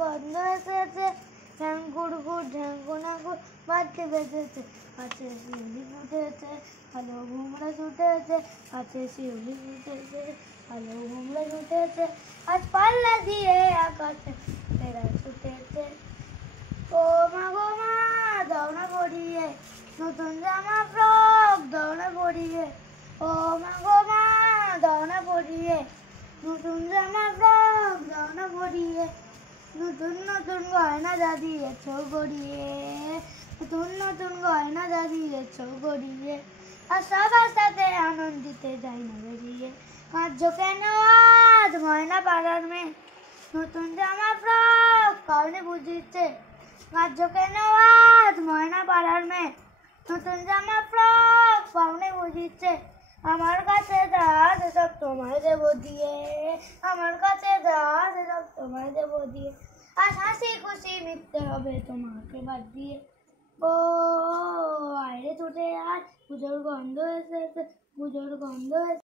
গন্ধ এসেছে, ঢ্যাং গুড়গুড় ঢ্যাং গুনাগুড় বাজতে বেজেছে, কাছে শিউলি ফুটেছে, কালো ঘুমড়ে ছুটেছে, কাছে শিউলি ফুটেছে, কালো ঘুমড়ে ছুটেছে, আজ পাল্লা দিয়ে আকাশে তেরা ছুটেছে। ও মা গো মা, দাও না পরিয়ে নতুন জামা ফ্রক, দাও না পরিয়ে। ও মা গো মা, দাও না পরিয়ে নতুন জামা ফ্রক, দাও না পরিয়ে। নতুন নতুন গয়না যা দিয়েছ গড়িয়ে, নতুন নতুন গয়না যা দিয়েছ গড়িয়ে, আর সবার সাথে আনন্দিতে যাই না বেরিয়ে। কাঁদছো কেন আজ ময়না পাড়ার মেয়ে, নতুন জামা ফ্রক পাওনি বুঝিছে। কাঁদছো কেন আজ ময়না পাড়ার মেয়ে, নতুন জামা ফ্রক পাওনি বুঝিছে। আমার কাছে যা আছে সব তোমায় দেবো দিয়ে, আমার কাছে যা আছে সব তোমায় দেবো দিয়ে, আর হাসি খুশি মিথ্যে হবে তোমাকে বাদ দিয়ে। ও আয়রে ছুটে আয়, পুজোর গন্ধ এসেছে, পুজোর গন্ধ এসেছে।